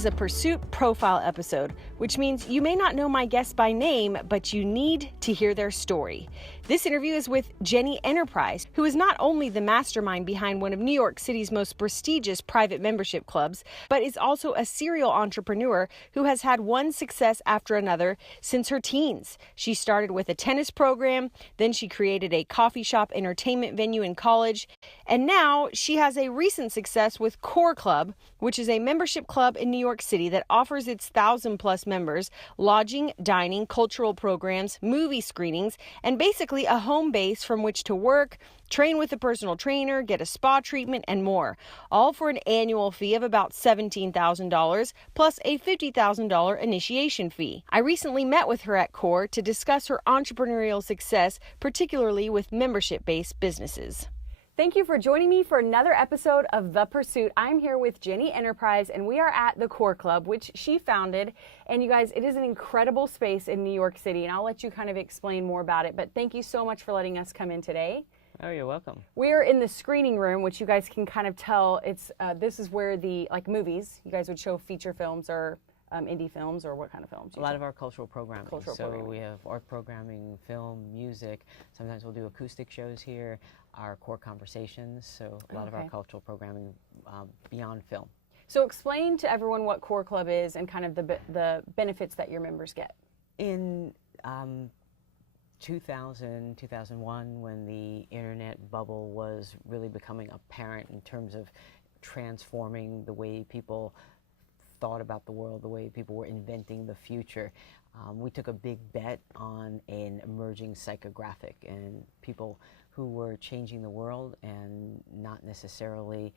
is a Pursuit Profile episode, which means you may not know my guest by name, but you need to hear their story. This interview is with Jennie Enterprise, who is not only the mastermind behind one of New York City's most prestigious private membership clubs, but is also a serial entrepreneur who has had one success after another since her teens. She started with a tennis program, then she created a coffee shop entertainment venue in college, and now she has a recent success with Core Club, which is a membership club in New York City that offers its 1,000+ members lodging, dining, cultural programs, movie screenings, and basically a home base from which to work, train with a personal trainer, get a spa treatment, and more, all for an annual fee of about $17,000 plus a $50,000 initiation fee. I recently met with her at Core to discuss her entrepreneurial success, particularly with membership-based businesses. Thank you for joining me for another episode of The Pursuit. I'm here with Jennie Enterprise, and we are at the Core Club, which she founded. And you guys, it is an incredible space in New York City, and I'll let you kind of explain more about it. But thank you so much for letting us come in today. Oh, you're welcome. We're in the screening room, which you guys can kind of tell it's this is where the movies, you guys would show feature films or indie films, or what kind of films? A lot of our cultural programming. Programming. We have art programming, film, music. Sometimes we'll do acoustic shows here, our core conversations. So a lot of our cultural programming beyond film. So explain to everyone what Core Club is and kind of the benefits that your members get. In 2000, 2001, when the internet bubble was really becoming apparent in terms of transforming the way people thought about the world, the way people were inventing the future, we took a big bet on an emerging psychographic and people who were changing the world, and not necessarily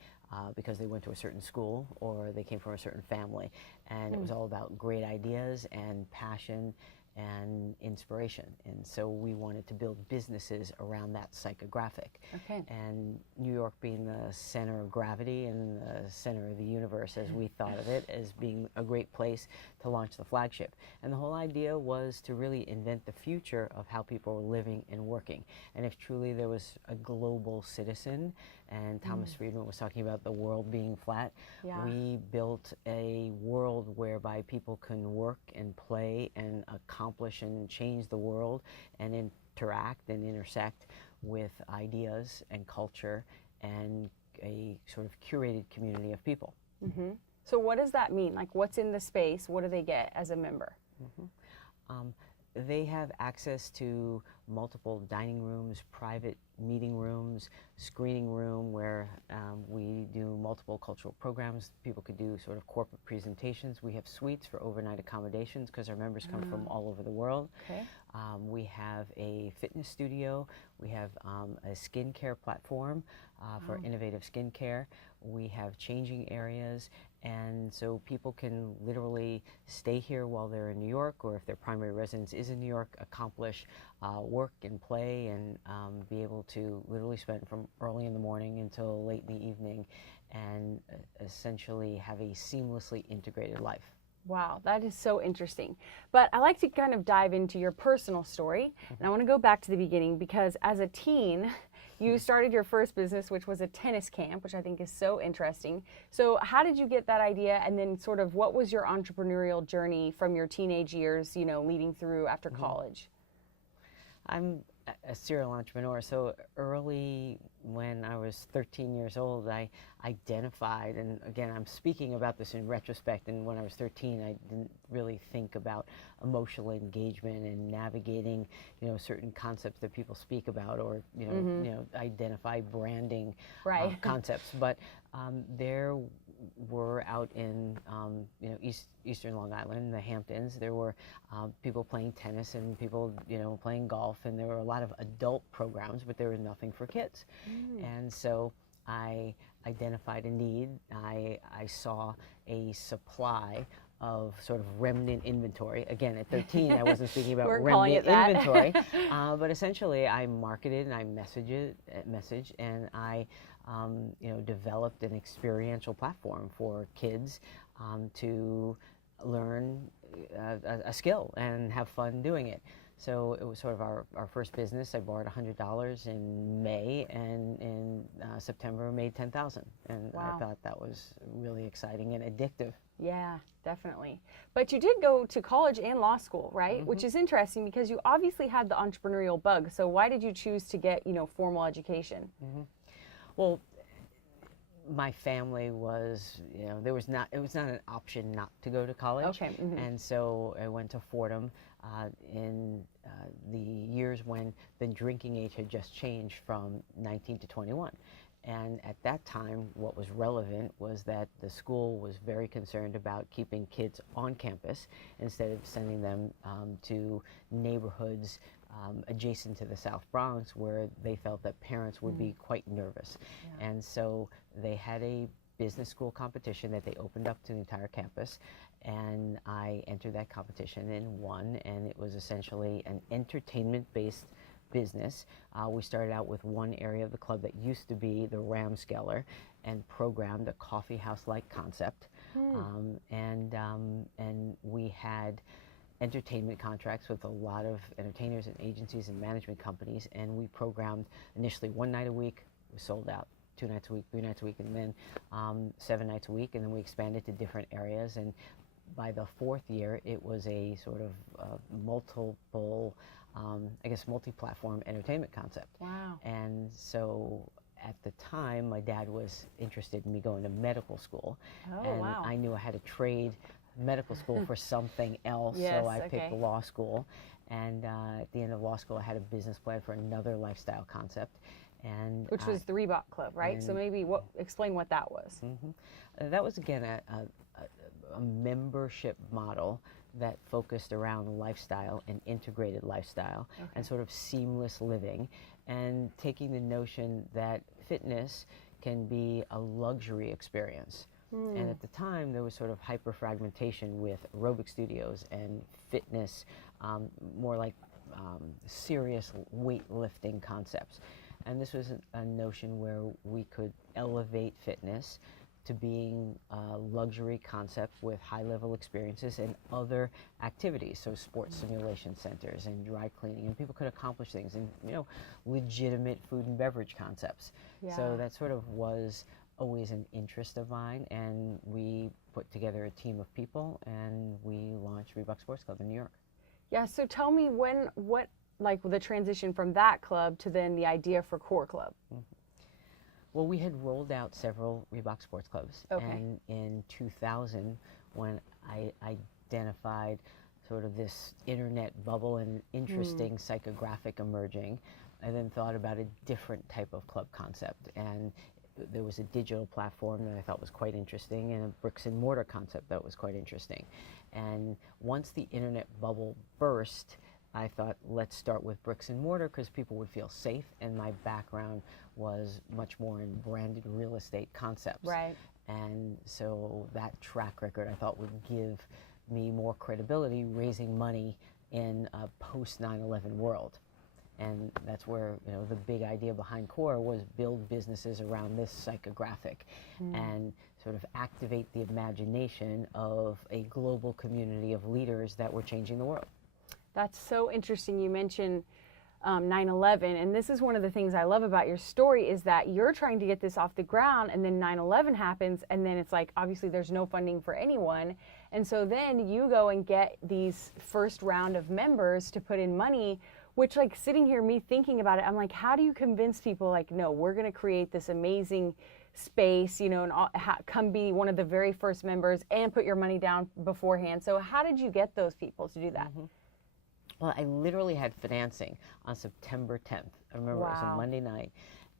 because they went to a certain school or they came from a certain family. And it was all about great ideas and passion and inspiration. And so we wanted to build businesses around that psychographic. Okay. And New York being the center of gravity and the center of the universe, as we thought of it, as being a great place to launch the flagship. And the whole idea was to really invent the future of how people were living and working. And if truly there was a global citizen, and Thomas Friedman was talking about the world being flat, we built a world whereby people can work and play and accomplish and change the world and interact and intersect with ideas and culture and a sort of curated community of people. Mm-hmm. So what does that mean? Like, what's in the space? What do they get as a member? They have access to multiple dining rooms, private meeting rooms, screening room where we do multiple cultural programs. People could do sort of corporate presentations. We have suites for overnight accommodations because our members come from all over the world. Okay. We have a fitness studio. We have a skincare platform for innovative skincare. We have changing areas. And so people can literally stay here while they're in New York, or if their primary residence is in New York, accomplish work and play and be able to literally spend from early in the morning until late in the evening and essentially have a seamlessly integrated life. Wow, that is so interesting. But I like to kind of dive into your personal story. And I want to go back to the beginning because as a teen, you started your first business, which was a tennis camp, which I think is so interesting. So how did you get that idea? And then sort of what was your entrepreneurial journey from your teenage years, you know, leading through after college? I'm a serial entrepreneur. So early when I was 13 years old, I identified, and again, I'm speaking about this in retrospect, and when I was 13, I didn't really think about emotional engagement and navigating, you know, certain concepts that people speak about, or, you know, identify branding concepts. But there were out in, you know, Eastern Long Island, the Hamptons, there were people playing tennis and people, you know, playing golf, and there were a lot of adult programs, but there was nothing for kids. And so I identified a need. I saw a supply of sort of remnant inventory. Again, at 13, I wasn't speaking about remnant inventory, but essentially I marketed and I messaged, and I you know, developed an experiential platform for kids to learn a skill and have fun doing it. So it was sort of our first business. I borrowed $100 in May, and in September made $10,000. And I thought that was really exciting and addictive. Yeah, definitely. But you did go to college and law school, right? Which is interesting because you obviously had the entrepreneurial bug. So why did you choose to get, formal education? Well, my family was, it was not an option not to go to college. Okay. And so I went to Fordham in the years when the drinking age had just changed from 19 to 21. And at that time, what was relevant was that the school was very concerned about keeping kids on campus instead of sending them to neighborhoods adjacent to the South Bronx, where they felt that parents would be quite nervous. Yeah. And so they had a business school competition that they opened up to the entire campus, and I entered that competition and won, and it was essentially an entertainment-based business. We started out with one area of the club that used to be the Ramskeller and programmed a coffee house-like concept. And we had entertainment contracts with a lot of entertainers and agencies and management companies, and we programmed initially one night a week. We sold out 2 nights a week, 3 nights a week, and then 7 nights a week, and then we expanded to different areas. And by the 4th year, it was a sort of multi-platform entertainment concept. Wow. And so at the time, my dad was interested in me going to medical school. Oh, and wow. I knew I had to trade medical school for something else, Yes, so I okay. picked law school. And at the end of law school, I had a business plan for another lifestyle concept. And Which was the Reebok Club, right? So maybe explain what that was. That was, again, a membership model that focused around lifestyle and integrated lifestyle and sort of seamless living, and taking the notion that fitness can be a luxury experience. And at the time, there was sort of hyper-fragmentation with aerobic studios and fitness, more like serious weightlifting concepts. And this was a notion where we could elevate fitness to being a luxury concept with high-level experiences and other activities, so sports simulation centers and dry cleaning, and people could accomplish things, and legitimate food and beverage concepts. Yeah. So that sort of was always an interest of mine, and we put together a team of people, and we launched Reebok Sports Club in New York. Yeah, so tell me what the transition from that club to then the idea for Core Club. Well, we had rolled out several Reebok Sports Clubs, and in 2000, when I identified sort of this internet bubble and interesting psychographic emerging, I then thought about a different type of club concept, and there was a digital platform that I thought was quite interesting, and a bricks and mortar concept that was quite interesting. And once the internet bubble burst, I thought, let's start with bricks and mortar because people would feel safe, and my background was much more in branded real estate concepts. Right. And so that track record I thought would give me more credibility raising money in a post 9/11 world. And that's where the big idea behind Core was build businesses around this psychographic and sort of activate the imagination of a global community of leaders that were changing the world. That's so interesting. You mentioned 9/11, and this is one of the things I love about your story is that you're trying to get this off the ground, and then 9/11 happens, and then it's like, obviously there's no funding for anyone, and so then you go and get these first round of members to put in money, which, like, sitting here, me thinking about it, I'm like, how do you convince people, like, no, we're going to create this amazing space, and come be one of the very first members and put your money down beforehand. So how did you get those people to do that? Well, I literally had financing on September 10th. I remember it was a Monday night,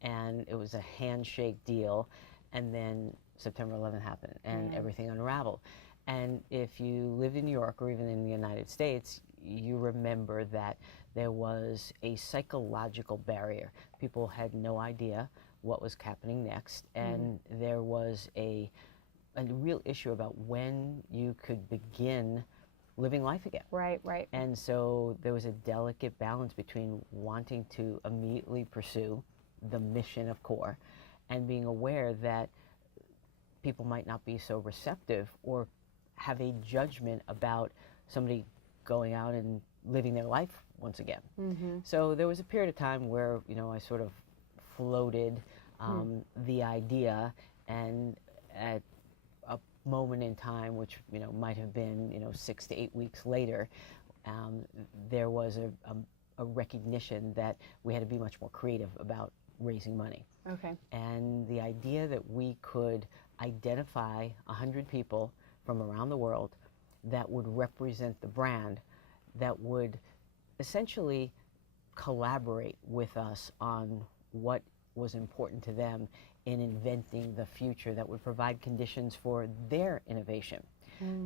and it was a handshake deal, and then September 11th happened, and everything unraveled. And if you lived in New York or even in the United States, you remember that there was a psychological barrier. People had no idea what was happening next, and there was a real issue about when you could begin living life again. Right, right. And so there was a delicate balance between wanting to immediately pursue the mission of Core and being aware that people might not be so receptive or have a judgment about somebody going out and living their life once again. So there was a period of time where, I sort of floated the idea, and at a moment in time, which might have been 6 to 8 weeks later, there was a recognition that we had to be much more creative about raising money. Okay. And the idea that we could identify 100 people from around the world that would represent the brand, that would essentially collaborate with us on what was important to them in inventing the future that would provide conditions for their innovation.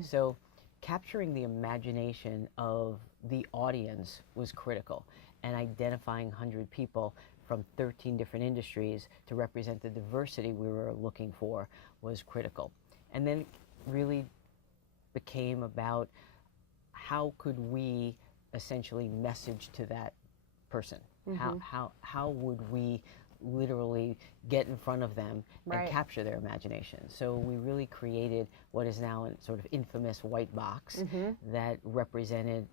So capturing the imagination of the audience was critical, and identifying 100 people from 13 different industries to represent the diversity we were looking for was critical. And then it really became about how could we essentially message to that person? How would we literally get in front of them and capture their imagination? So we really created what is now a sort of infamous white box that represented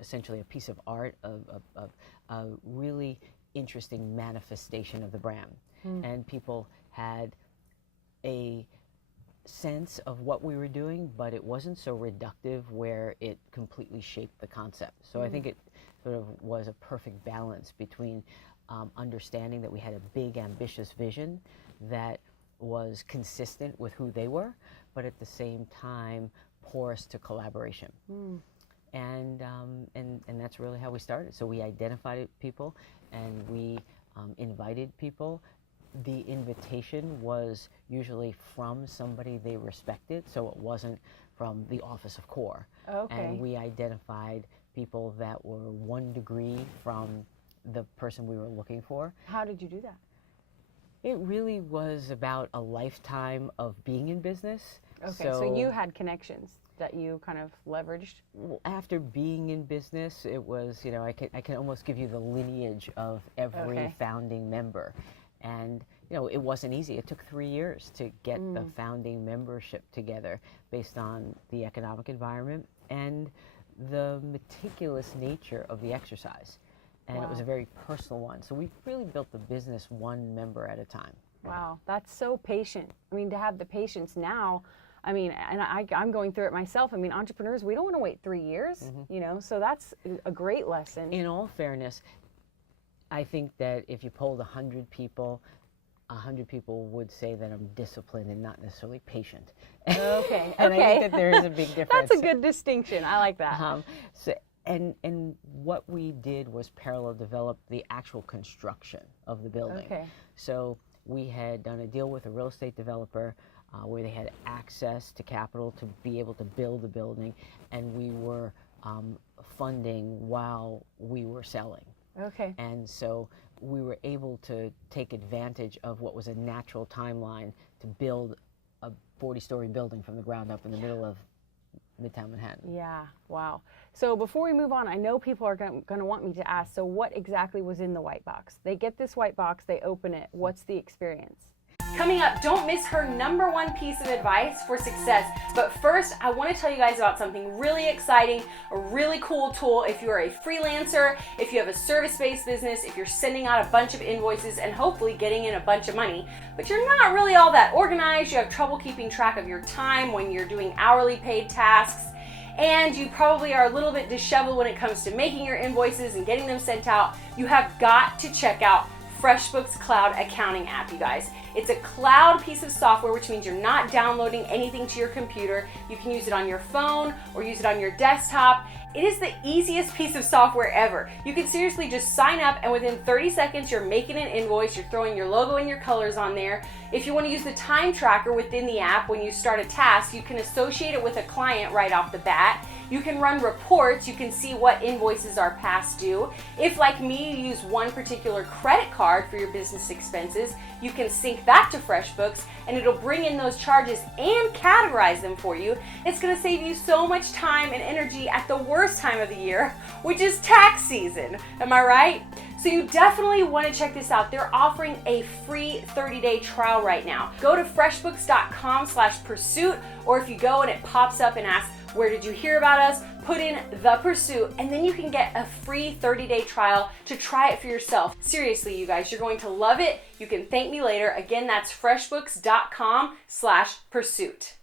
essentially a piece of art, of a really interesting manifestation of the brand. And people had a sense of what we were doing, but it wasn't so reductive where it completely shaped the concept. So I think it sort of was a perfect balance between understanding that we had a big, ambitious vision that was consistent with who they were, but at the same time porous to collaboration. And that's really how we started. So we identified people, and we invited people. The invitation was usually from somebody they respected, so it wasn't from the office of core. And we identified people that were 1 degree from the person we were looking for. How did you do that? It really was about a lifetime of being in business. Okay, so you had connections that you kind of leveraged? After being in business, it was, I can almost give you the lineage of every founding member. And, it wasn't easy. It took 3 years to get the founding membership together based on the economic environment and the meticulous nature of the exercise. And it was a very personal one. So we really built the business 1 member at a time. Wow, that's so patient. I mean, to have the patience now, I mean, and I'm going through it myself. I mean, entrepreneurs, we don't want to wait 3 years, so that's a great lesson. In all fairness, I think that if you polled 100 people, 100 people would say that I'm disciplined and not necessarily patient. Okay, and I think that there is a big difference. That's a good distinction. I like that. And what we did was parallel develop the actual construction of the building. Okay. So we had done a deal with a real estate developer where they had access to capital to be able to build the building, and we were funding while we were selling. Okay. And so we were able to take advantage of what was a natural timeline to build a 40-story building from the ground up in the middle of Midtown Manhattan. Yeah, wow. So before we move on, I know people are going to want me to ask, so what exactly was in the white box? They get this white box, they open it. What's the experience? Coming up, don't miss her #1 piece of advice for success. But first, I want to tell you guys about something really exciting, a really cool tool if you're a freelancer, if you have a service-based business, if you're sending out a bunch of invoices and hopefully getting in a bunch of money, but you're not really all that organized, you have trouble keeping track of your time when you're doing hourly paid tasks, and you probably are a little bit disheveled when it comes to making your invoices and getting them sent out. You have got to check out FreshBooks Cloud Accounting app, you guys. It's a cloud piece of software, which means you're not downloading anything to your computer. You can use it on your phone or use it on your desktop. It is the easiest piece of software ever. You can seriously just sign up, and within 30 seconds, you're making an invoice, you're throwing your logo and your colors on there. If you want to use the time tracker within the app when you start a task, you can associate it with a client right off the bat. You can run reports, you can see what invoices are past due. If, like me, you use one particular credit card for your business expenses, you can sync that to FreshBooks, and it'll bring in those charges and categorize them for you. It's gonna save you so much time and energy at the worst time of the year, which is tax season. Am I right? So you definitely want to check this out. They're offering a free 30-day trial right now. Go to freshbooks.com/pursuit, or if you go and it pops up and asks, where did you hear about us? Put in The Pursuit, and then you can get a free 30-day trial to try it for yourself. Seriously, you guys, you're going to love it. You can thank me later. Again, that's freshbooks.com/pursuit.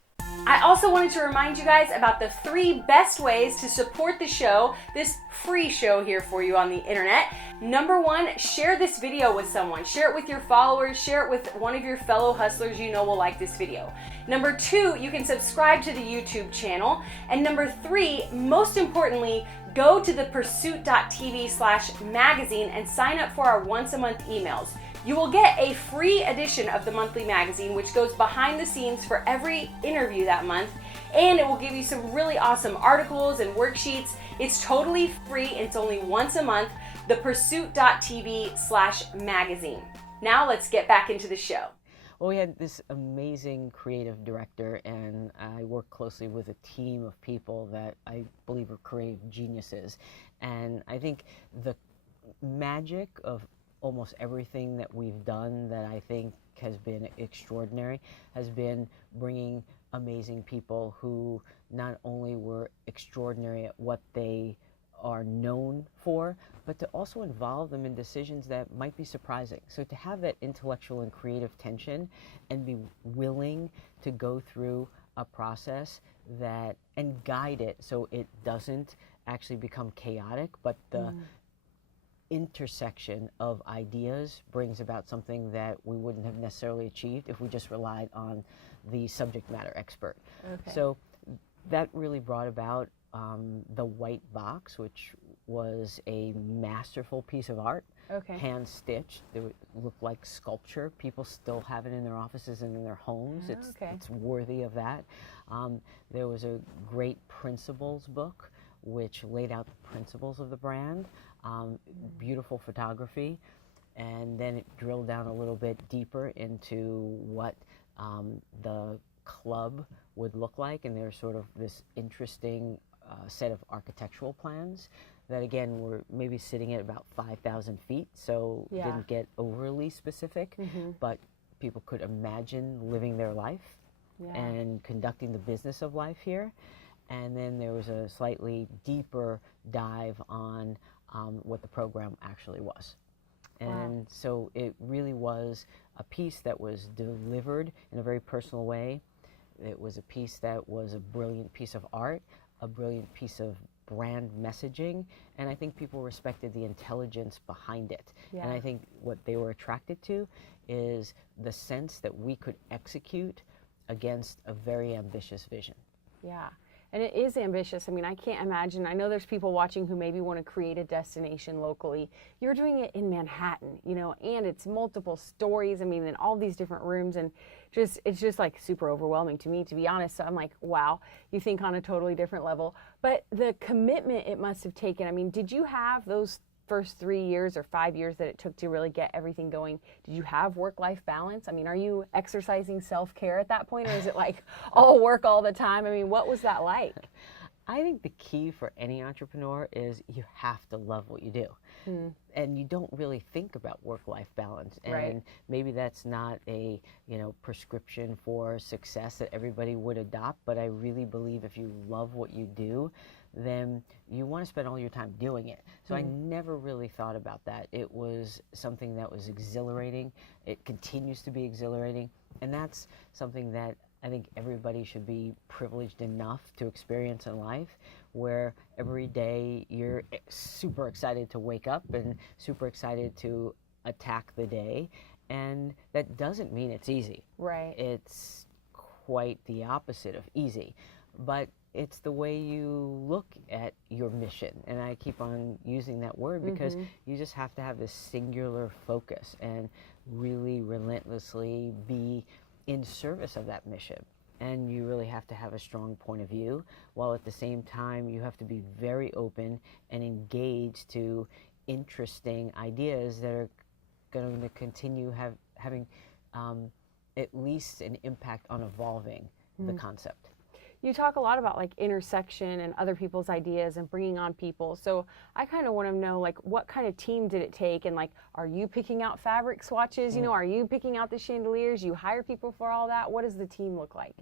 I also wanted to remind you guys about the 3 best ways to support the show, this free show here for you on the internet. Number 1, share this video with someone. Share it with your followers, share it with one of your fellow hustlers you know will like this video. Number 2, you can subscribe to the YouTube channel. And number 3, most importantly, go to the pursuit.tv/magazine and sign up for our once a month emails. You will get a free edition of the monthly magazine, which goes behind the scenes for every interview that month, and it will give you some really awesome articles and worksheets. It's totally free. It's only once a month, thepursuit.tv/magazine. Now let's get back into the show. Well, we had this amazing creative director, and I work closely with a team of people that I believe are creative geniuses. And I think the magic of almost everything that we've done that I think has been extraordinary has been bringing amazing people who not only were extraordinary at what they are known for, but to also involve them in decisions that might be surprising. So to have that intellectual and creative tension and be willing to go through a process that and guide it so it doesn't actually become chaotic, but the intersection of ideas brings about something that we wouldn't have necessarily achieved if we just relied on the subject matter expert. Okay. So that really brought about the white box, which was a masterful piece of art, hand stitched. It looked like sculpture. People still have it in their offices and in their homes. It's worthy of that. There was a great principles book which laid out the principles of the brand. Beautiful photography, and then it drilled down a little bit deeper into what the club would look like, and there's sort of this interesting set of architectural plans that again were maybe sitting at about 5,000 feet, so didn't get overly specific, but people could imagine living their life and conducting the business of life here. And then there was a slightly deeper dive on what the program actually was. And so it really was a piece that was delivered in a very personal way. It was a piece that was a brilliant piece of art, a brilliant piece of brand messaging, and I think people respected the intelligence behind it. And I think what they were attracted to is the sense that we could execute against a very ambitious vision. Yeah. And it is ambitious. I mean, I can't imagine. I know there's people watching who maybe want to create a destination locally. You're doing it in Manhattan, you know, and it's multiple stories. I mean, in all these different rooms, and it's just like super overwhelming to me, to be honest. So I'm like, wow, you think on a totally different level. But the commitment it must have taken. I mean, did you have those first 3 years or 5 years that it took to really get everything going? Did you have work-life balance? I mean, are you exercising self-care at that point, or is it like all work all the time? I mean, what was that like? I think the key for any entrepreneur is you have to love what you do. And you don't really think about work-life balance. And maybe that's not a, prescription for success that everybody would adopt, but I really believe if you love what you do, then you want to spend all your time doing it. So I never really thought about that. It was something that was exhilarating. It continues to be exhilarating. And that's something that I think everybody should be privileged enough to experience in life, where every day you're super excited to wake up and super excited to attack the day. And that doesn't mean it's easy. Right. It's quite the opposite of easy. But it's the way you look at your mission. And I keep on using that word because you just have to have this singular focus and really relentlessly be in service of that mission. And you really have to have a strong point of view, while at the same time you have to be very open and engaged to interesting ideas that are going to continue having at least an impact on evolving the concept. You talk a lot about like intersection and other people's ideas and bringing on people. So I kind of want to know, like, what kind of team did it take? And like, are you picking out fabric swatches? Are you picking out the chandeliers? You hire people for all that? What does the team look like?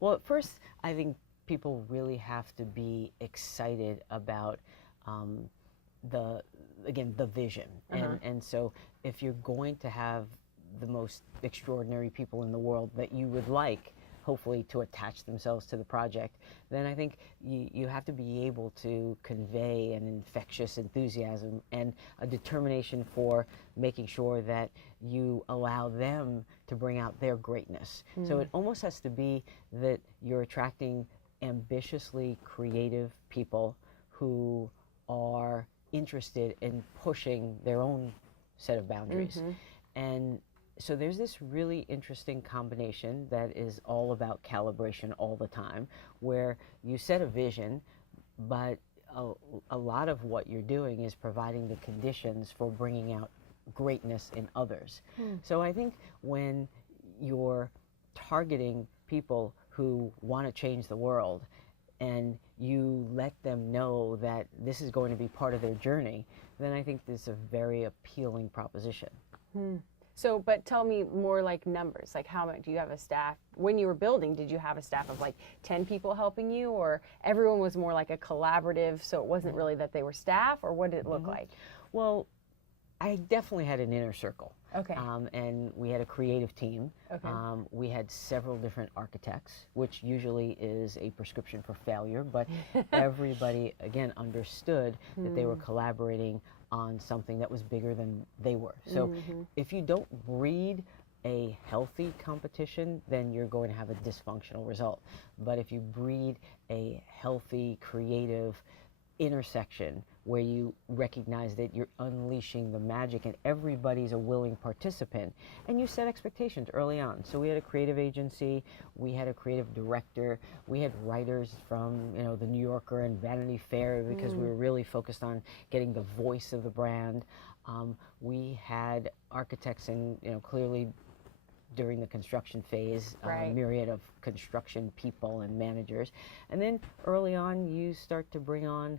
Well, at first, I think people really have to be excited about the vision. And so if you're going to have the most extraordinary people in the world that you would like, hopefully to attach themselves to the project, then I think you have to be able to convey an infectious enthusiasm and a determination for making sure that you allow them to bring out their greatness. So it almost has to be that you're attracting ambitiously creative people who are interested in pushing their own set of boundaries. And so there's this really interesting combination that is all about calibration all the time, where you set a vision, but a lot of what you're doing is providing the conditions for bringing out greatness in others. So I think when you're targeting people who want to change the world and you let them know that this is going to be part of their journey, then I think this is a very appealing proposition. So, but tell me more like numbers, like how much do you have a staff? When you were building, did you have a staff of like 10 people helping you, or everyone was more like a collaborative, so it wasn't really that they were staff, or what did it look like? Well, I definitely had an inner circle. Okay. And we had a creative team. Okay. We had several different architects, which usually is a prescription for failure, but everybody, again, understood that they were collaborating on something that was bigger than they were. So if you don't breed a healthy competition, then you're going to have a dysfunctional result. But if you breed a healthy, creative intersection where you recognize that you're unleashing the magic and everybody's a willing participant, and you set expectations early on. So we had a creative agency, we had a creative director, we had writers from the New Yorker and Vanity Fair, because we were really focused on getting the voice of the brand. We had architects, and clearly during the construction phase, a myriad of construction people and managers. And then early on, you start to bring on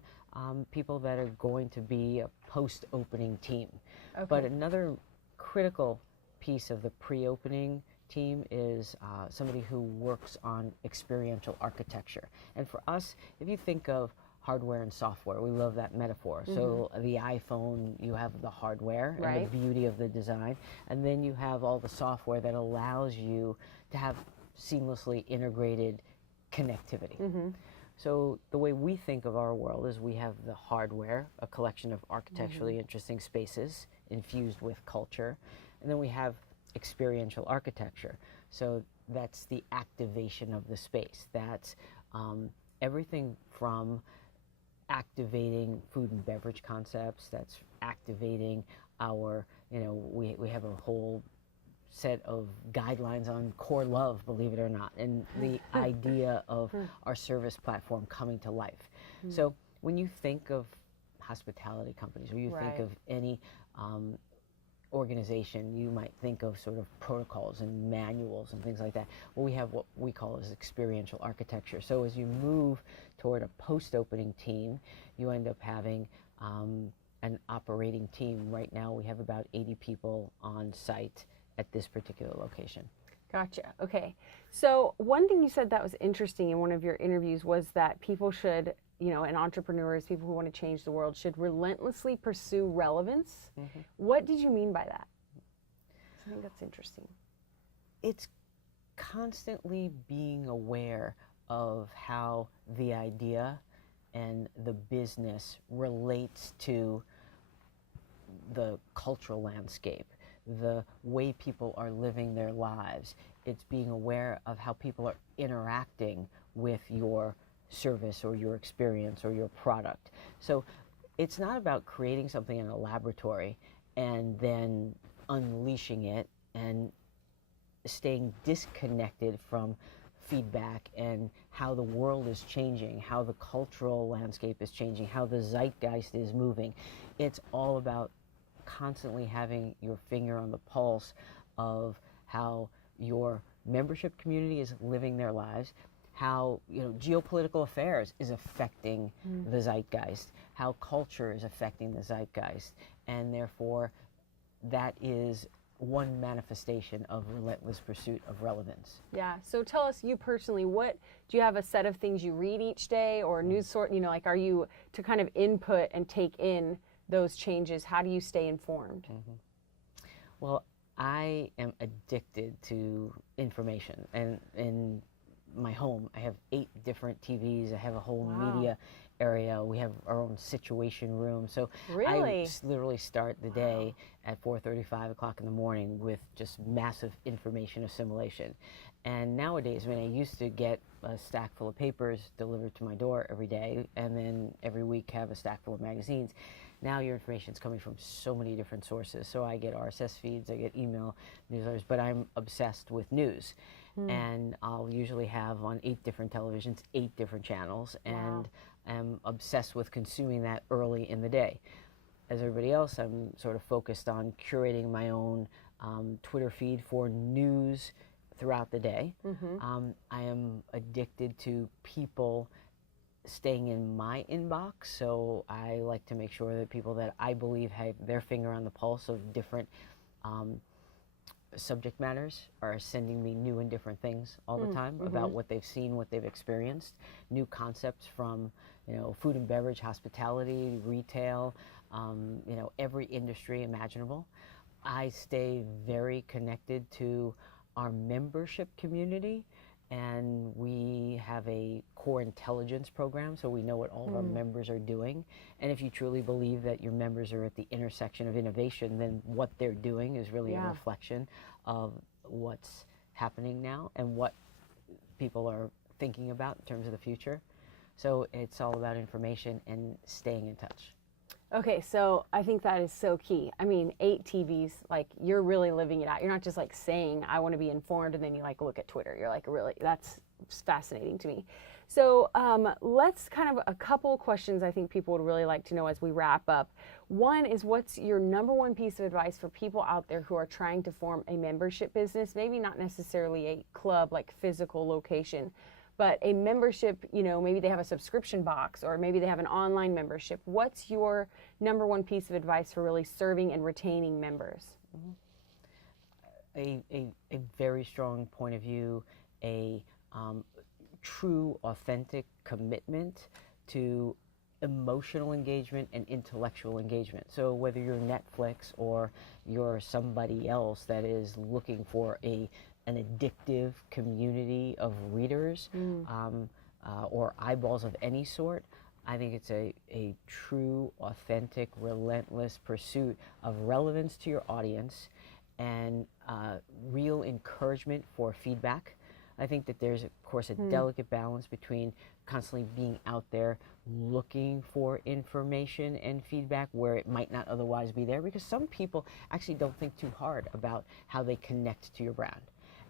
people that are going to be a post-opening team. Okay. But another critical piece of the pre-opening team is somebody who works on experiential architecture. And for us, if you think of hardware and software, we love that metaphor. So the iPhone, you have the hardware and the beauty of the design, and then you have all the software that allows you to have seamlessly integrated connectivity. So the way we think of our world is we have the hardware, a collection of architecturally interesting spaces infused with culture, and then we have experiential architecture. So that's the activation of the space. That's everything from activating food and beverage concepts, that's activating our, we have a whole set of guidelines on core love, believe it or not, and the idea of our service platform coming to life. So when you think of hospitality companies, or you think of any organization, you might think of sort of protocols and manuals and things like that. Well, we have what we call as experiential architecture. So as you move toward a post-opening team, you end up having an operating team. Right now we have about 80 people on site at this particular location. Gotcha. Okay. So one thing you said that was interesting in one of your interviews was that people should, and entrepreneurs, people who want to change the world, should relentlessly pursue relevance. What did you mean by that? I think that's interesting. It's constantly being aware of how the idea and the business relates to the cultural landscape, the way people are living their lives. It's being aware of how people are interacting with your service or your experience or your product. So it's not about creating something in a laboratory and then unleashing it and staying disconnected from feedback and how the world is changing, how the cultural landscape is changing, how the zeitgeist is moving. It's all about constantly having your finger on the pulse of how your membership community is living their lives, how geopolitical affairs is affecting the zeitgeist, how culture is affecting the zeitgeist, and therefore that is one manifestation of relentless pursuit of relevance. Yeah. So tell us, you personally, what do you have a set of things you read each day, or news sort? Like, are you to kind of input and take in those changes? How do you stay informed? Well, I am addicted to information, and my home. I have 8 different TVs. I have a whole Wow. media area. We have our own situation room. So Really? I literally start the day at 4:30, 5 o'clock in the morning with just massive information assimilation. And nowadays, I used to get a stack full of papers delivered to my door every day, and then every week have a stack full of magazines. Now your information is coming from so many different sources. So I get RSS feeds, I get email newsletters, but I'm obsessed with news. And I'll usually have on 8 different televisions, 8 different channels, and am obsessed with consuming that early in the day. As everybody else, I'm sort of focused on curating my own Twitter feed for news throughout the day. I am addicted to people staying in my inbox, so I like to make sure that people that I believe have their finger on the pulse of different subject matters are sending me new and different things all the time about what they've seen, what they've experienced, new concepts from food and beverage, hospitality, retail, every industry imaginable. I stay very connected to our membership community, and we have a core intelligence program, so we know what all of our members are doing. And if you truly believe that your members are at the intersection of innovation, then what they're doing is really a reflection of what's happening now and what people are thinking about in terms of the future. So it's all about information and staying in touch. Okay, so I think that is so key. 8 TVs, like you're really living it out. You're not just like saying, I want to be informed, and then you like look at Twitter. You're like, really, that's fascinating to me. So let's kind of a couple questions I think people would really like to know as we wrap up. One is, what's your number one piece of advice for people out there who are trying to form a membership business? Maybe not necessarily a club, like physical location, but a membership, maybe they have a subscription box, or maybe they have an online membership. What's your number one piece of advice for really serving and retaining members? A very strong point of view, a true, authentic commitment to emotional engagement and intellectual engagement. So whether you're Netflix or you're somebody else that is looking for an addictive community of readers or eyeballs of any sort, I think it's a true, authentic, relentless pursuit of relevance to your audience and real encouragement for feedback. I think that there's, of course, a delicate balance between constantly being out there looking for information and feedback where it might not otherwise be there, because some people actually don't think too hard about how they connect to your brand.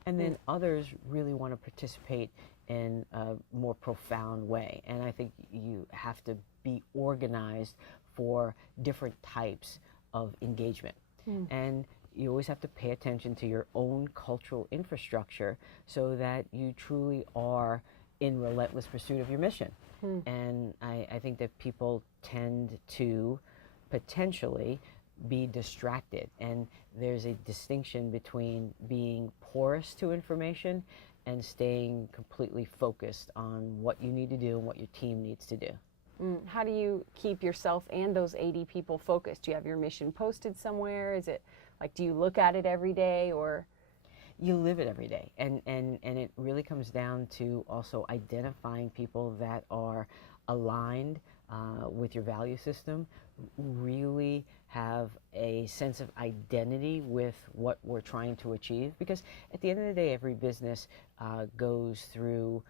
And then others really want to participate in a more profound way. And I think you have to be organized for different types of engagement. And you always have to pay attention to your own cultural infrastructure so that you truly are in relentless pursuit of your mission. And I think that people tend to potentially be distracted, and there's a distinction between being porous to information and staying completely focused on what you need to do and what your team needs to do. How do you keep yourself and those 80 people focused? Do you have your mission posted somewhere? Is it like, do you look at it every day, or? You live it every day, and it really comes down to also identifying people that are aligned with your value system, really have a sense of identity with what we're trying to achieve. Because at the end of the day, every business goes through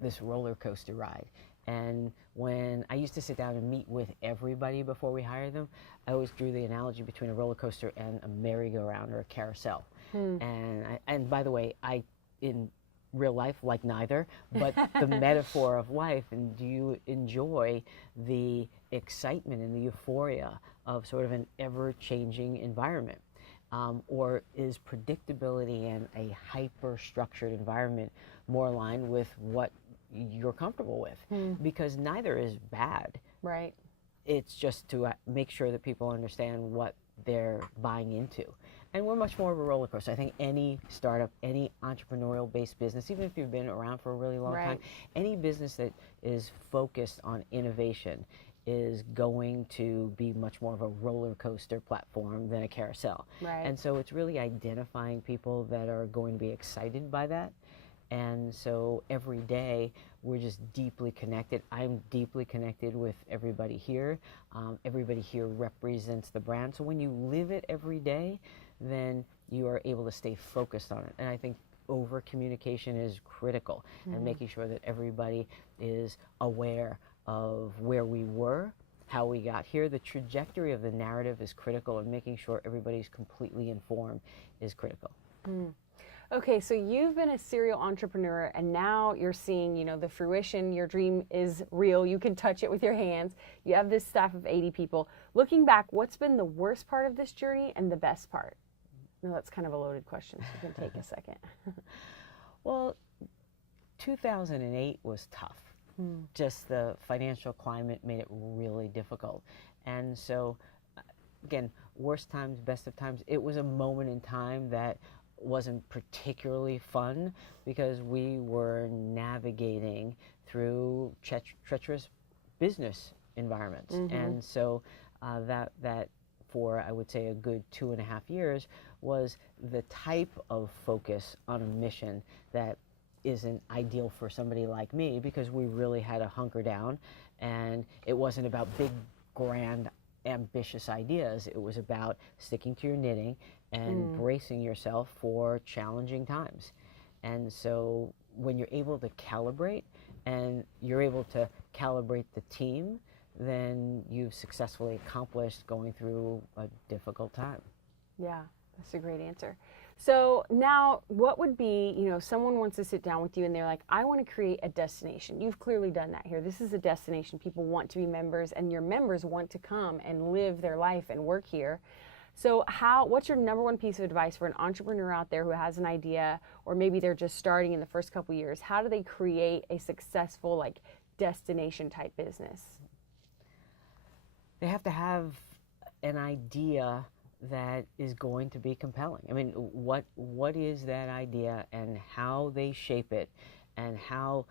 this roller coaster ride. And when I used to sit down and meet with everybody before we hired them, I always drew the analogy between a roller coaster and a merry-go-round or a carousel. And by the way, I, in real life, like neither, but the metaphor of life, and do you enjoy the excitement and the euphoria of sort of an ever-changing environment? Or is predictability and a hyper-structured environment more aligned with what you're comfortable with? Because neither is bad. Right. It's just to make sure that people understand what they're buying into. And we're much more of a roller coaster. I think any startup, any entrepreneurial-based business, even if you've been around for a really long time, any business that is focused on innovation is going to be much more of a roller coaster platform than a carousel. Right. And so it's really identifying people that are going to be excited by that And so every day we're just deeply connected. I'm deeply connected with everybody here. Everybody here represents the brand. So when you live it every day, then you are able to stay focused on it. And I think over communication is critical, and making sure that everybody is aware of where we were, how we got here. The trajectory of the narrative is critical, and making sure everybody's completely informed is critical. Okay, so you've been a serial entrepreneur, and now you're seeing, the fruition. Your dream is real. You can touch it with your hands. You have this staff of 80 people. Looking back, what's been the worst part of this journey and the best part? No, that's kind of a loaded question, so you can take a second. Well, 2008 was tough. Just the financial climate made it really difficult. And so, again, worst times, best of times, it was a moment in time that wasn't particularly fun because we were navigating through treacherous business environments. And so that for, I would say, a good 2.5 years was the type of focus on a mission that isn't ideal for somebody like me, because we really had to hunker down, and it wasn't about big, grand, ambitious ideas. It was about sticking to your knitting and bracing yourself for challenging times. And so when you're able to calibrate, and you're able to calibrate the team, then you've successfully accomplished going through a difficult time. Yeah, that's a great answer. So now, what would be, someone wants to sit down with you and they're like, I want to create a destination. You've clearly done that here. This is a destination. People want to be members, and your members want to come and live their life and work here. So what's your number one piece of advice for an entrepreneur out there who has an idea, or maybe they're just starting in the first couple years? How do they create a successful, destination type business? They have to have an idea that is going to be compelling. I mean, what is that idea, and how they shape it, and how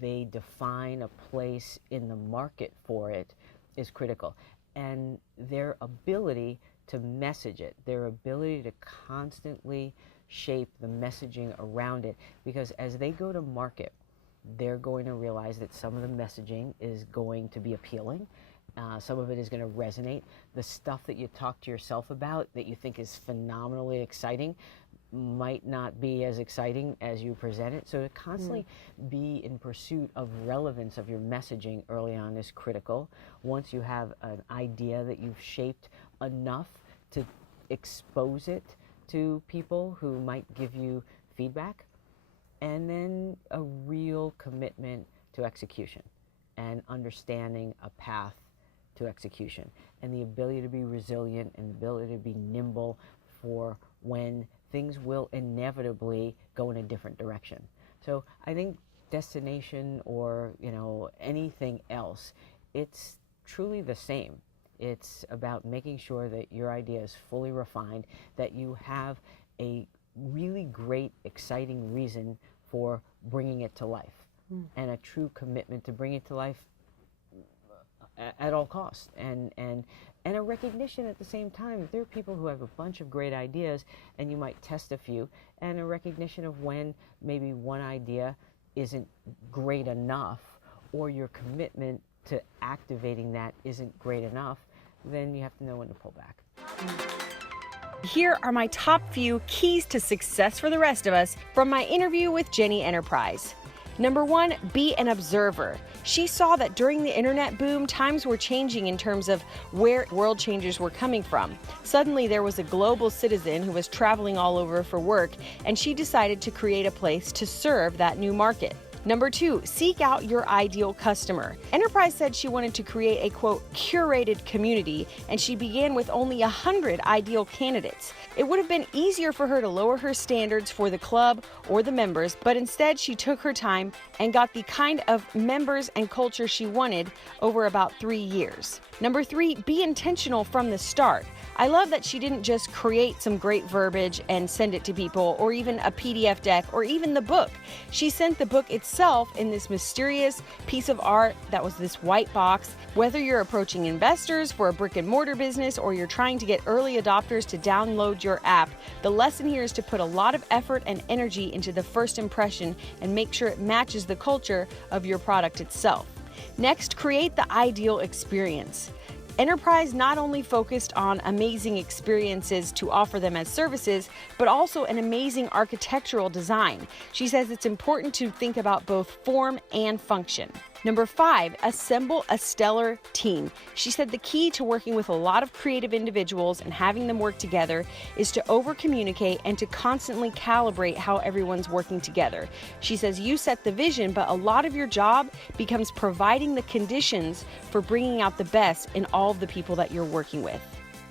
they define a place in the market for it is critical. And their ability to message it, their ability to constantly shape the messaging around it, because as they go to market, they're going to realize that some of the messaging is going to be appealing. Some of it is going to resonate. The stuff that you talk to yourself about that you think is phenomenally exciting might not be as exciting as you present it. So to constantly be in pursuit of relevance of your messaging early on is critical. Once you have an idea that you've shaped enough to expose it to people who might give you feedback, and then a real commitment to execution and understanding a path to execution, and the ability to be resilient and the ability to be nimble for when things will inevitably go in a different direction. So I think destination, or anything else, it's truly the same. It's about making sure that your idea is fully refined, that you have a really great, exciting reason for bringing it to life, and a true commitment to bring it to life at all costs, and a recognition at the same time. There are people who have a bunch of great ideas, and you might test a few, and a recognition of when maybe one idea isn't great enough, or your commitment to activating that isn't great enough, then you have to know when to pull back. Here are my top few keys to success for the rest of us from my interview with Jennie Enterprise. Number 1, be an observer. She saw that during the internet boom, times were changing in terms of where world changers were coming from. Suddenly, there was a global citizen who was traveling all over for work, and she decided to create a place to serve that new market. Number 2, seek out your ideal customer. Enterprise said she wanted to create a, quote, curated community, and she began with only 100 ideal candidates. It would have been easier for her to lower her standards for the club or the members, but instead she took her time and got the kind of members and culture she wanted over about 3 years. Number 3, be intentional from the start. I love that she didn't just create some great verbiage and send it to people, or even a PDF deck, or even the book. She sent the book itself herself in this mysterious piece of art that was this white box. Whether you're approaching investors for a brick and mortar business or you're trying to get early adopters to download your app, the lesson here is to put a lot of effort and energy into the first impression and make sure it matches the culture of your product itself. Next, create the ideal experience. Enterprise not only focused on amazing experiences to offer them as services, but also an amazing architectural design. She says it's important to think about both form and function. Number 5, assemble a stellar team. She said the key to working with a lot of creative individuals and having them work together is to over-communicate and to constantly calibrate how everyone's working together. She says you set the vision, but a lot of your job becomes providing the conditions for bringing out the best in all of the people that you're working with.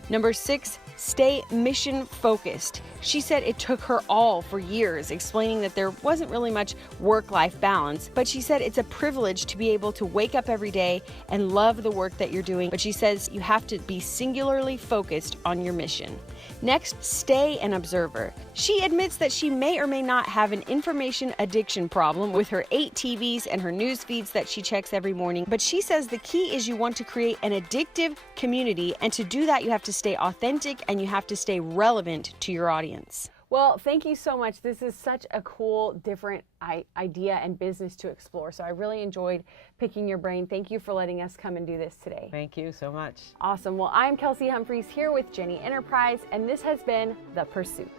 Number 6, stay mission focused. She said it took her all for years, explaining that there wasn't really much work-life balance, but she said it's a privilege to be able to wake up every day and love the work that you're doing. But she says you have to be singularly focused on your mission. Next, stay an observer. She admits that she may or may not have an information addiction problem with her 8 TVs and her news feeds that she checks every morning, but she says the key is you want to create an addictive community, and to do that you have to stay authentic and you have to stay relevant to your audience. Well, thank you so much. This is such a cool, different idea and business to explore. So I really enjoyed picking your brain. Thank you for letting us come and do this today. Thank you so much. Awesome. Well, I'm Kelsey Humphreys here with Jennie Enterprise, and this has been The Pursuit.